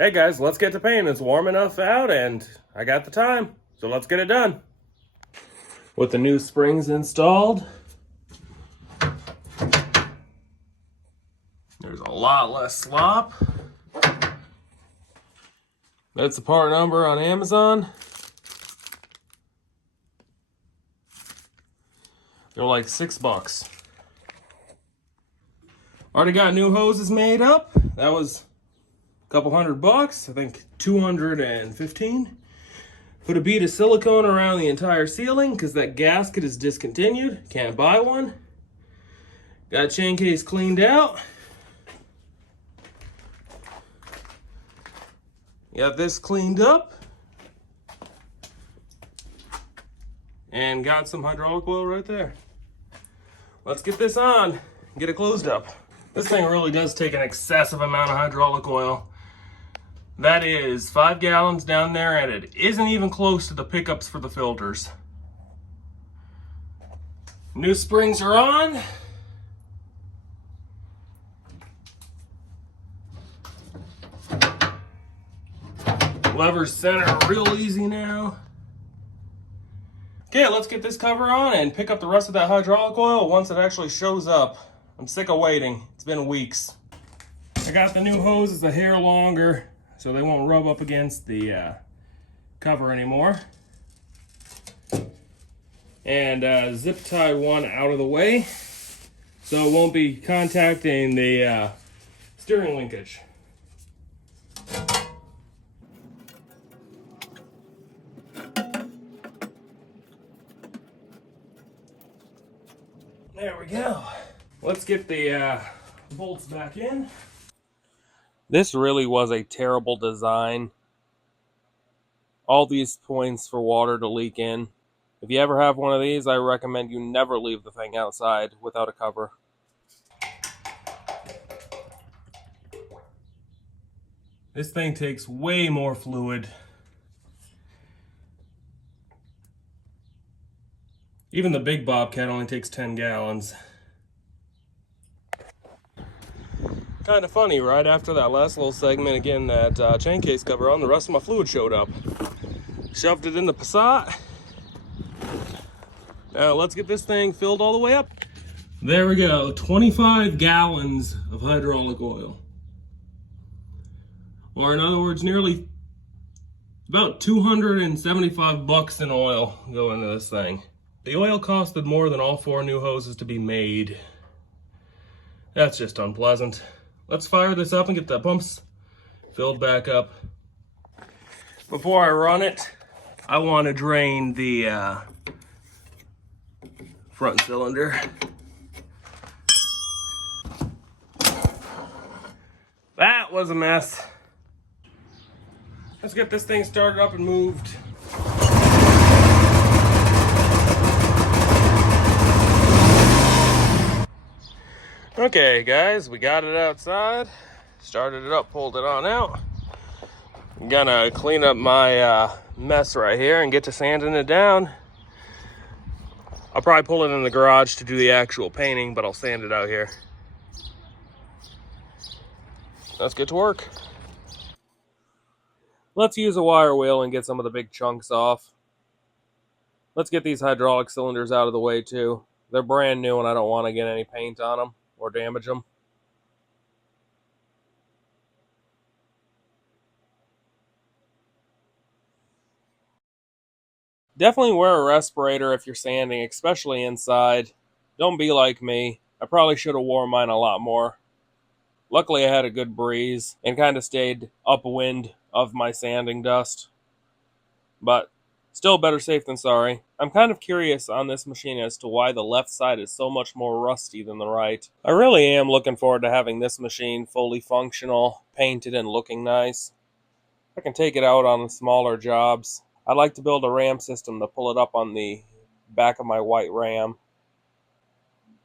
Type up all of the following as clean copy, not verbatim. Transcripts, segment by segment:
Hey guys, let's get to painting. It's warm enough out and I got the time, so let's get it done. With the new springs installed, there's a lot less slop. That's the part number on Amazon. They're like $6. Already got new hoses made up. That was a couple $100, I think 215. Put a bead of silicone around the entire ceiling because that gasket is discontinued. Can't buy one. Got chain case cleaned out. Got this cleaned up. And got some hydraulic oil right there. Let's get this on and get it closed up. This thing really does take an excessive amount of hydraulic oil. That is 5 gallons down there, and it isn't even close to the pickups for the filters. New springs are on. Levers center real easy now. Okay, let's get this cover on and pick up the rest of that hydraulic oil once it actually shows up. I'm sick of waiting. It's been weeks. I got the new hoses a hair longer, so they won't rub up against the cover anymore. And zip tie one out of the way, so it won't be contacting the steering linkage. There we go. Let's get the bolts back in. This really was a terrible design. All these points for water to leak in. If you ever have one of these, I recommend you never leave the thing outside without a cover. This thing takes way more fluid. Even the big Bobcat only takes 10 gallons. Kind of funny, right after that last little segment, again, that chain case cover on, the rest of my fluid showed up. Shoved it in the Passat. Now let's get this thing filled all the way up. There we go, 25 gallons of hydraulic oil. Or in other words, nearly about $275 in oil go into this thing. The oil costed more than all 4 new hoses to be made. That's just unpleasant. Let's fire this up and get the pumps filled back up. Before I run it, I want to drain the front cylinder. That was a mess. Let's get this thing started up and moved. Okay guys, we got it outside, started it up, pulled it on out. I'm gonna clean up my mess right here and get to sanding it down. I'll probably pull it in the garage to do the actual painting, but I'll sand it out here. Let's get to work. Let's use a wire wheel and get some of the big chunks off. Let's get these hydraulic cylinders out of the way too. They're brand new and I don't want to get any paint on them or damage them. Definitely wear a respirator if you're sanding, especially inside. Don't be like me. I probably should have worn mine a lot more. Luckily I had a good breeze and kind of stayed upwind of my sanding dust. But still better safe than sorry. I'm kind of curious on this machine as to why the left side is so much more rusty than the right. I really am looking forward to having this machine fully functional, painted and looking nice. I can take it out on the smaller jobs. I'd like to build a ram system to pull it up on the back of my white Ram.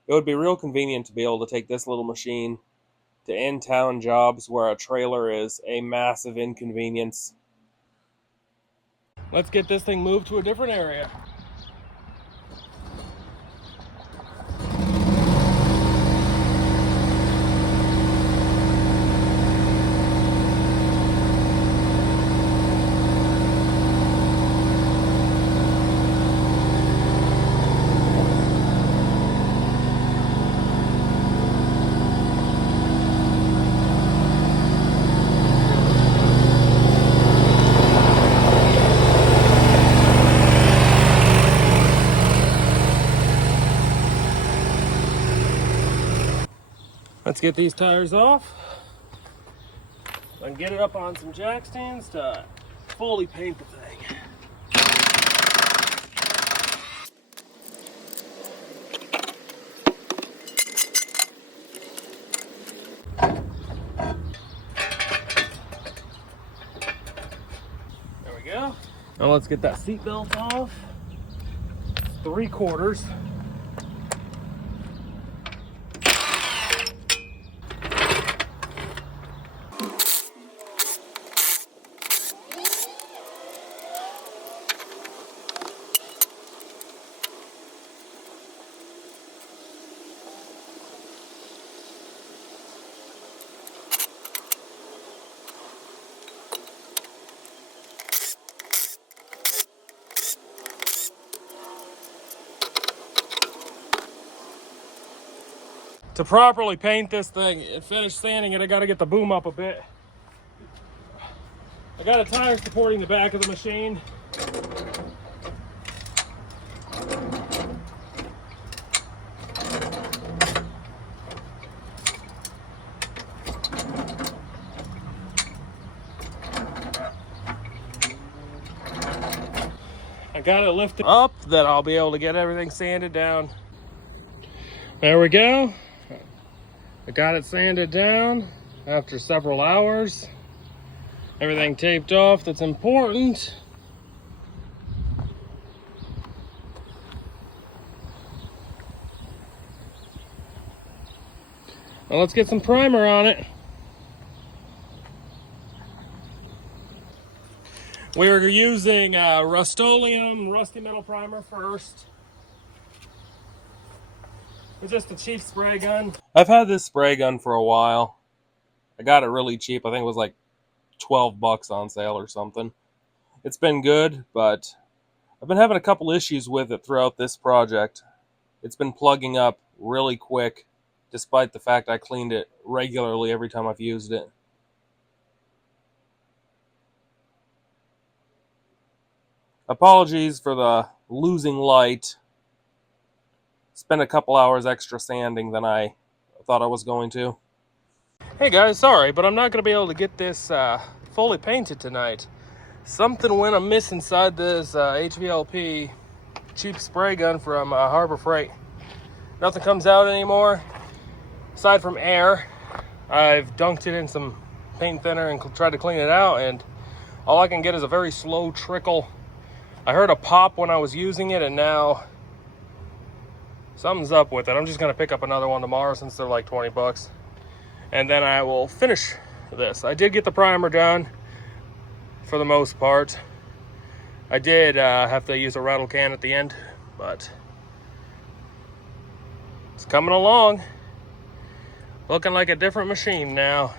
It would be real convenient to be able to take this little machine to in-town jobs where a trailer is a massive inconvenience. Let's get this thing moved to a different area. Let's get these tires off and get it up on some jack stands to fully paint the thing. There we go. Now let's get that seat belt off. 3/4. To properly paint this thing and finish sanding it, I gotta get the boom up a bit. I got a tire supporting the back of the machine. I got it lifted up that I'll be able to get everything sanded down. There we go. I got it sanded down after several hours. Everything taped off that's important. Now let's get some primer on it. We're using Rust-Oleum Rusty Metal Primer first. It's just a cheap spray gun. I've had this spray gun for a while. I got it really cheap. I think it was like $12 on sale or something. It's been good, but I've been having a couple issues with it throughout this project. It's been plugging up really quick, despite the fact I cleaned it regularly every time I've used it. Apologies for the losing light. Spent a couple hours extra sanding than I thought I was going to. Hey guys, sorry, but I'm not going to be able to get this fully painted tonight. Something went amiss inside this HVLP cheap spray gun from Harbor Freight. Nothing comes out anymore, aside from air. I've dunked it in some paint thinner and tried to clean it out, and all I can get is a very slow trickle. I heard a pop when I was using it, and now something's up with it. I'm just gonna pick up another one tomorrow since they're like 20 bucks. And then I will finish this. I did get the primer done for the most part. I did have to use a rattle can at the end, but it's coming along. Looking like a different machine now.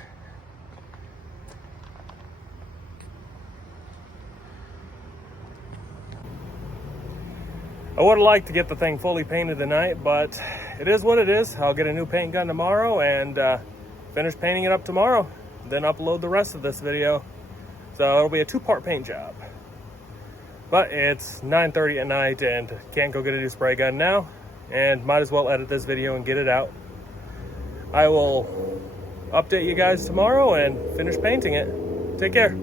I would have liked to get the thing fully painted tonight, but it is what it is. I'll get a new paint gun tomorrow and finish painting it up tomorrow, then upload the rest of this video. So it'll be a 2-part paint job. But it's 9:30 at night and can't go get a new spray gun now, and might as well edit this video and get it out. I will update you guys tomorrow and finish painting it. Take care.